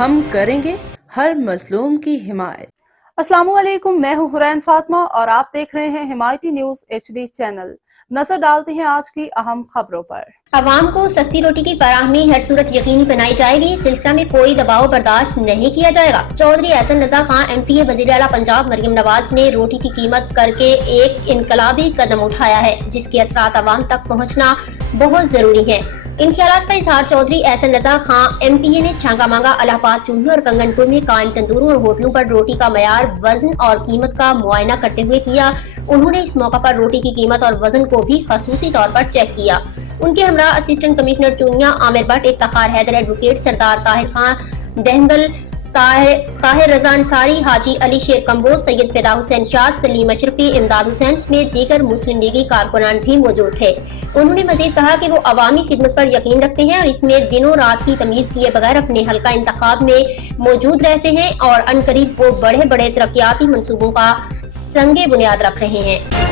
ہم کریں گے ہر مظلوم کی حمایت۔ السلام علیکم، میں ہوں حرین فاطمہ اور آپ دیکھ رہے ہیں حمایتی نیوز HD چینل۔ نظر ڈالتے ہیں آج کی اہم خبروں پر۔ عوام کو سستی روٹی کی فراہمی ہر صورت یقینی بنائی جائے گی، سلسلہ میں کوئی دباؤ برداشت نہیں کیا جائے گا۔ چودھری احسن رضا خان MP وزیر اعلیٰ پنجاب مریم نواز نے روٹی کی قیمت کر کے ایک انقلابی قدم اٹھایا ہے، جس کے اثرات عوام تک پہنچنا بہت ضروری ہے۔ ان خیالات کا اظہار چودھری احسن رضا خان MPA نے چھانگا مانگا، الہ آباد، چونی اور کنگن پور میں قائم تندوروں اور ہوٹلوں پر روٹی کا معیار، وزن اور قیمت کا معائنہ کرتے ہوئے کیا۔ انہوں نے اس موقع پر روٹی کی قیمت اور وزن کو بھی خصوصی طور پر چیک کیا۔ ان کے ہمراہ assistant commissioner Chunian Aamir Butt, Iftikhar Haider, advocate Sardar Tahir Khan دہنگل، Tahir رضا انصاری، حاجی علی شیر کمبوز، سید فدا حسین شاہ، سلیم اشرفی، امداد حسین سمیت دیگر مسلم لیگی کارکنان بھی موجود تھے۔ انہوں نے مزید کہا کہ وہ عوامی خدمت پر یقین رکھتے ہیں اور اس میں دنوں رات کی تمیز کیے بغیر اپنے حلقہ انتخاب میں موجود رہتے ہیں اور عنقریب وہ بڑے بڑے ترقیاتی منصوبوں کا سنگ بنیاد رکھ رہے ہیں۔